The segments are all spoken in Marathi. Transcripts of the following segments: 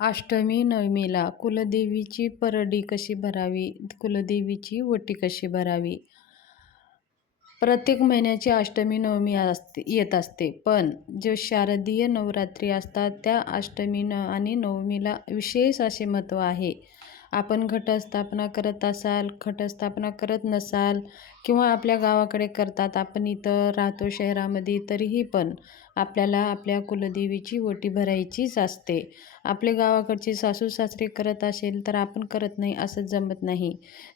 अष्टमी नवमीला कुलदेवीची परडी कशी भरावी? कुलदेवीची ओटी कशी भरावी? प्रत्येक महिन्याची अष्टमी नवमी असते येत असते. पण जे शारदीय नवरात्री असतात त्या अष्टमी न आणि नवमीला विशेष असे महत्त्व आहे. आपण घटस्थापना करत असाल घटस्थापना करत नसाल किंवा आपल्या गावाकडे करतात आपण इथं राहतो शहरामध्ये तरीही पण आपल्याला आपल्या कुलदेवीची ओटी भरायचीच असते. आपले गावाकडचे सासू सासरे करत असेल तर आपण करत नाही असं जमत नाही.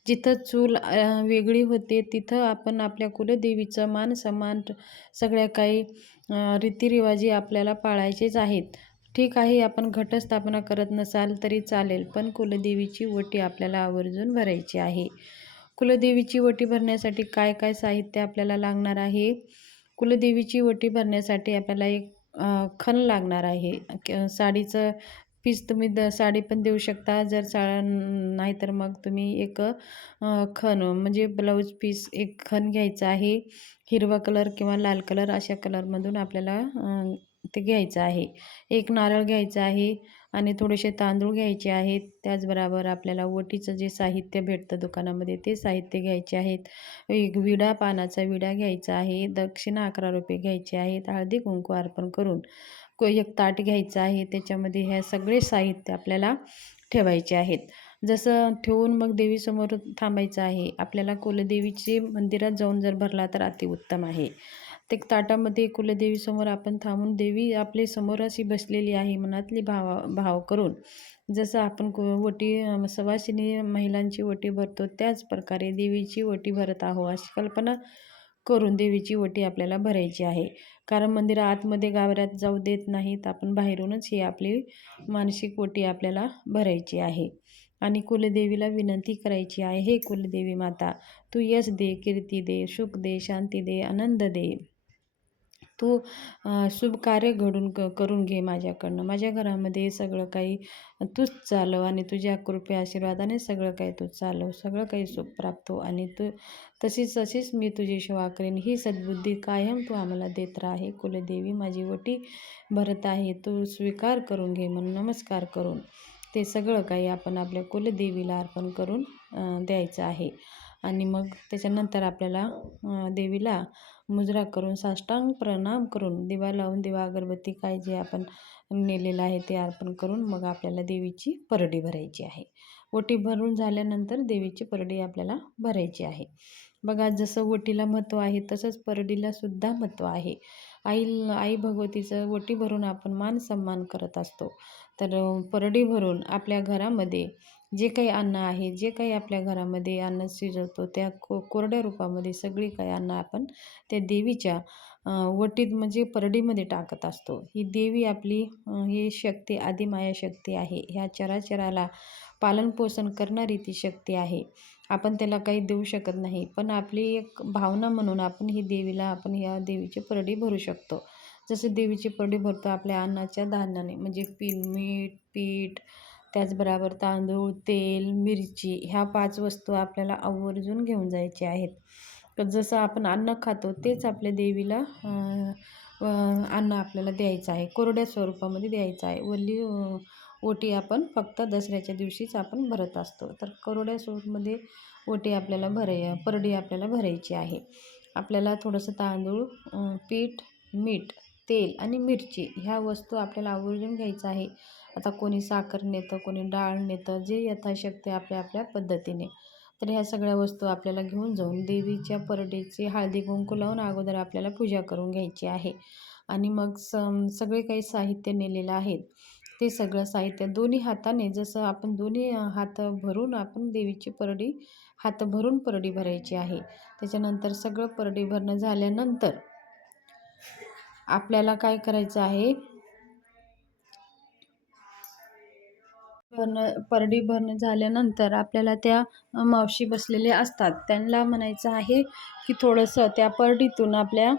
जिथं चूल वेगळी होते तिथं आपण आपल्या कुलदेवीचं मान सन्मान सगळ्या काही रीतिरिवाजी आपल्याला पाळायचेच आहेत. ठीक आहे आपण घटस्थापना करत नसाल तरी चालेल पण कुलदेवीची ओटी आपल्याला आवर्जून भरायची आहे. कुलदेवीची ओटी भरण्यासाठी काय काय साहित्य आपल्याला लागणार आहे? कुलदेवीची ओटी भरण्यासाठी आपल्याला एक खण लागणार आहे. साडीचं पीस तुम्ही द साडी पण देऊ शकता जर सा नाहीतर मग तुम्ही एक खण म्हणजे ब्लाऊज पीस एक खण घ्यायचं आहे. हिरवा कलर किंवा लाल कलर अशा कलरमधून आपल्याला ते घ्यायचं आहे. एक नारळ घ्यायचं आहे आणि थोडेसे तांदूळ घ्यायचे आहेत. त्याचबरोबर आपल्याला ओटीचं जे साहित्य भेटतं दुकानामध्ये ते साहित्य घ्यायचे आहेत. एक विडा पानाचा विडा घ्यायचा आहे. दक्षिणा अकरा रुपये घ्यायचे आहेत. हळदी कुंकू अर्पण करून को एक ताट घ्यायचं आहे. त्याच्यामध्ये ह्या सगळे साहित्य आपल्याला ठेवायचे आहेत. जसं ठेवून मग देवीसमोर थांबायचं आहे. आपल्याला कुलदेवीचे मंदिरात जाऊन जर भरला तर अतिउत्तम आहे. ते ताटामध्ये कुलदेवीसमोर आपण थांबून देवी आपले समोर अशी बसलेली आहे मनातली भाव भाव करून. जसं आपण को वटी सवासिनी महिलांची वटी भरतो त्याच प्रकारे देवीची वटी भरत आहो अशी कल्पना करून देवीची वटी आपल्याला भरायची आहे. कारण मंदिर आतमध्ये गावऱ्यात जाऊ देत नाहीत आपण बाहेरूनच ही आपली मानसिक वटी आपल्याला भरायची आहे. आणि कुलदेवीला विनंती करायची आहे हे कुलदेवी माता तू यश दे कीर्ती दे सुख दे शांती दे आनंद दे. तू शुभ कार्य घडून क करून घे माझ्याकडनं. माझ्या घरामध्ये सगळं काही तूच चालव आणि तुझ्या कृपे आशीर्वादाने सगळं काही तू चालव. सगळं काही सुख प्राप्त हो आणि तू तशीच तशीच मी तुझी सेवा करेन ही सद्बुद्धी कायम तू आम्हाला देत राहे. कुलदेवी माझी वटी भरत आहे. तू स्वीकार करून घे म्हणून नमस्कार करून ते सगळं काही आपण आपल्या कुलदेवीला अर्पण करून द्यायचं आहे. आणि मग त्याच्यानंतर आपल्याला देवीला मुजरा करून साष्टांग प्रणाम करून दिवा लावून दिवा अगरबत्ती काय जे आपण नेलेलं आहे ते अर्पण करून मग आपल्याला देवीची परडी भरायची आहे. ओटी भरून झाल्यानंतर देवीची परडी आपल्याला भरायची आहे. बघा जसं ओटीला महत्त्व आहे तसंच परडीला सुद्धा महत्त्व आहे. आई आई भगवतीचं ओटी भरून आपण मान सन्मान करत असतो. तर परडी भरून आपल्या घरामध्ये जे काही अन्न आहे जे काही आपल्या घरामध्ये अन्न शिजवतो त्या को कोरड्या रूपामध्ये सगळी काही अन्न आपण त्या देवीच्या वटीत म्हणजे परडीमध्ये टाकत असतो. ही देवी आपली ही शक्ती आदिमाया शक्ती आहे. ह्या चराचराला पालनपोषण करणारी ती शक्ती आहे. आपण त्याला काही देऊ शकत नाही. पण आपली एक भावना म्हणून आपण ही देवीला आपण ह्या देवीची परडी भरू शकतो. जसं देवीची परडी भरतो आपल्या अन्नाच्या धान्याने म्हणजे पी मीठ पीठ त्याचबरोबर तांदूळ तेल मिरची ह्या पाच वस्तू आपल्याला आवर्जून घेऊन जायचे आहेत. जसं आपण अन्न खातो तेच आपल्या देवीला अन्न आपल्याला द्यायचं आहे. कोरड्या स्वरूपामध्ये द्यायचं आहे. वल्ली ओटी आपण फक्त दसऱ्याच्या दिवशीच आपण भरत असतो. तर कोरड्या स्वरूपमध्ये ओटी आपल्याला भराय परडी आपल्याला भरायची आहे. आपल्याला थोडंसं तांदूळ पीठ मीठ तेल आणि मिरची ह्या वस्तू आपल्याला आवर्जून घ्यायचं आहे. आता कोणी साखर नेतं कोणी डाळ नेतं जे यथाशक्ती आपल्या आपल्या पद्धतीने. तर ह्या सगळ्या वस्तू आपल्याला घेऊन जाऊन देवीच्या परडेची हळदी कुंकू लावून अगोदर आपल्याला पूजा करून घ्यायची आहे. आणि मग स सगळे काही साहित्य नेलेलं आहे. ते सगळं साहित्य दोन्ही हाताने जसं आपण दोन्ही हात भरून आपण देवीची परडी हात भरून परडी भरायची आहे. त्याच्यानंतर सगळं परडी भरणं झाल्यानंतर आपल्याला काय करायचं आहे? भरणं परडी भरणं झाल्यानंतर आपल्याला त्या मावशी बसलेल्या असतात. त्यांना म्हणायचं आहे की थोडंसं त्या परडीतून आपल्या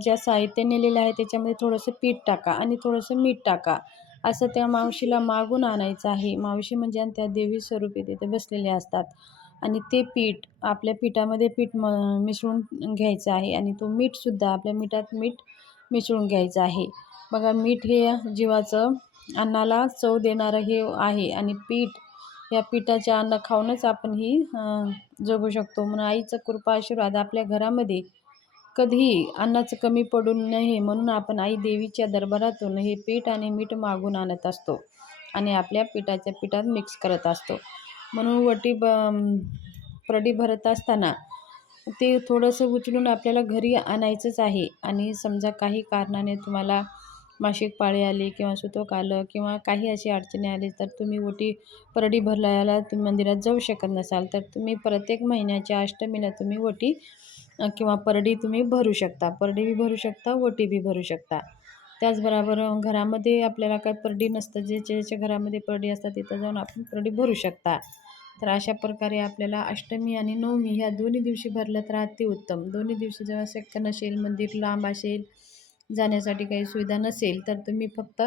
ज्या साहित्य नेलेलं आहे त्याच्यामध्ये थोडंसं पीठ टाका आणि थोडंसं मीठ टाका. असं त्या मावशीला मागून आणायचं आहे. मावशी म्हणजे त्या देवी स्वरूपी तिथे बसलेले असतात. आणि ते पीठ आपल्या पिठामध्ये पीठ म मिसळून घ्यायचं आहे आणि तो मीठसुद्धा आपल्या मिठात मीठ मिसळून घ्यायचं आहे. बघा मीठ हे जीवाचं अन्नाला चव देणारं हे आहे आणि पीठ या पिठाच्या अन्न खाऊनच आपण ही जगू शकतो. म्हणून आईचा कृपा आशीर्वाद आपल्या घरामध्ये कधीही अन्नाचं कमी पडू नये म्हणून आपण आई देवीच्या दरबारातून हे पीठ आणि मीठ मागून आणत असतो आणि आपल्या पिठाच्या पिठात मिक्स करत असतो. म्हणून वटी ब प्रडी भरत असताना ते थोडंसं उचलून आपल्याला घरी आणायचंच आहे. आणि समजा काही कारणाने तुम्हाला मासिक पाळी आली किंवा सुतोक आलं किंवा काही अशी अडचणी आली तर तुम्ही ओटी परडी भरल्याला तुम्ही मंदिरात जाऊ शकत नसाल तर तुम्ही प्रत्येक महिन्याच्या अष्टमीला तुम्ही ओटी किंवा परडी तुम्ही भरू शकता. परडी बी भरू शकता ओटी बी भरू शकता. त्याचबरोबर घरामध्ये आपल्याला काय परडी नसतं. जे ज्याच्या घरामध्ये परडी असतात तिथं जाऊन आपण परडी भरू शकता. तर अशा प्रकारे आपल्याला अष्टमी आणि नवमी ह्या दोन्ही दिवशी भरल्या तर अतिउत्तम दोन्ही दिवशी जेव्हा शक्य नसेल मंदिर लांब असेल जाण्यासाठी काही सुविधा नसेल तर तुम्ही फक्त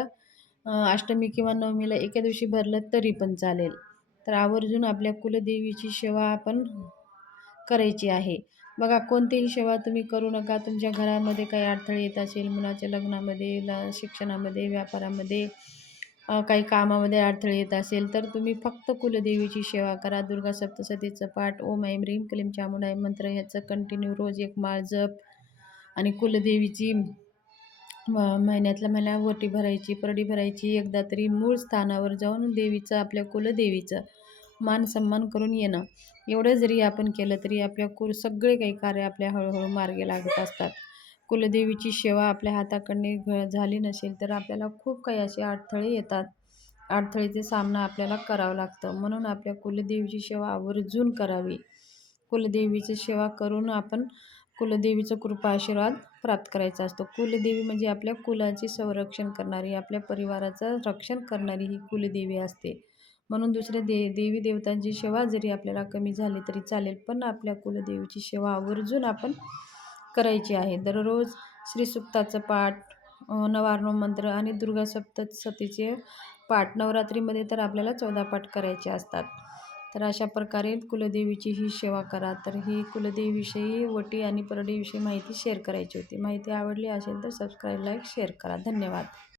अष्टमी किंवा नवमीला एका दिवशी भरलं तरी पण चालेल. तर आवर्जून आपल्या कुलदेवीची सेवा आपण करायची आहे. बघा कोणतीही सेवा तुम्ही करू नका. तुमच्या घरामध्ये काही अडथळे येत असेल मुलाच्या लग्नामध्ये ल शिक्षणामध्ये व्यापारामध्ये काही कामामध्ये अडथळे येत असेल तर तुम्ही फक्त कुलदेवीची सेवा करा. दुर्गा सप्तसतीचं पाठ ओम ऐम रीम क्लीम चामुंडाय मंत्र ह्याचं कंटिन्यू रोज एक माळ जप आणि कुलदेवीची महिन्यातल्या महिन्या वटी भरायची परडी भरायची एकदा तरी मूळ स्थानावर जाऊन देवीचं आपल्या कुलदेवीचं मान सन्मान करून येणं. एवढं जरी आपण केलं तरी आपल्या कुल सगळे काही कार्य आपल्या हळूहळू मार्गे लागत असतात. कुलदेवीची सेवा आपल्या हाताकडने घ झाली नसेल तर आपल्याला खूप काही असे अडथळे येतात. अडथळेचे सामना आपल्याला करावं लागतं. म्हणून आपल्या कुलदेवीची सेवा आवर्जून करावी. कुलदेवीची सेवा करून आपण कुलदेवीचं कृपा आशीर्वाद प्राप्त करायचा असतो. कुलदेवी म्हणजे आपल्या कुलाचे संरक्षण करणारी आपल्या परिवाराचं रक्षण करणारी ही कुलदेवी असते. म्हणून दुसऱ्या दे देवी देवतांची सेवा जरी आपल्याला कमी झाली तरी चालेल पण आपल्या कुलदेवीची सेवा आवर्जून आपण करायची आहे. दररोज श्रीसुक्ताचं पाठ नवार्णव मंत्र आणि दुर्गा सप्तशतीचे पाठ नवरात्रीमध्ये तर आपल्याला चौदा पाठ करायचे असतात. तर अशा प्रकारे कुलदेवीची ही सेवा करा. तर ही कुलदेवीविषयी वटी आणि परडीविषयी माहिती शेअर करायची होती. माहिती आवडली असेल तर सबस्क्राईब लाईक शेअर करा. धन्यवाद.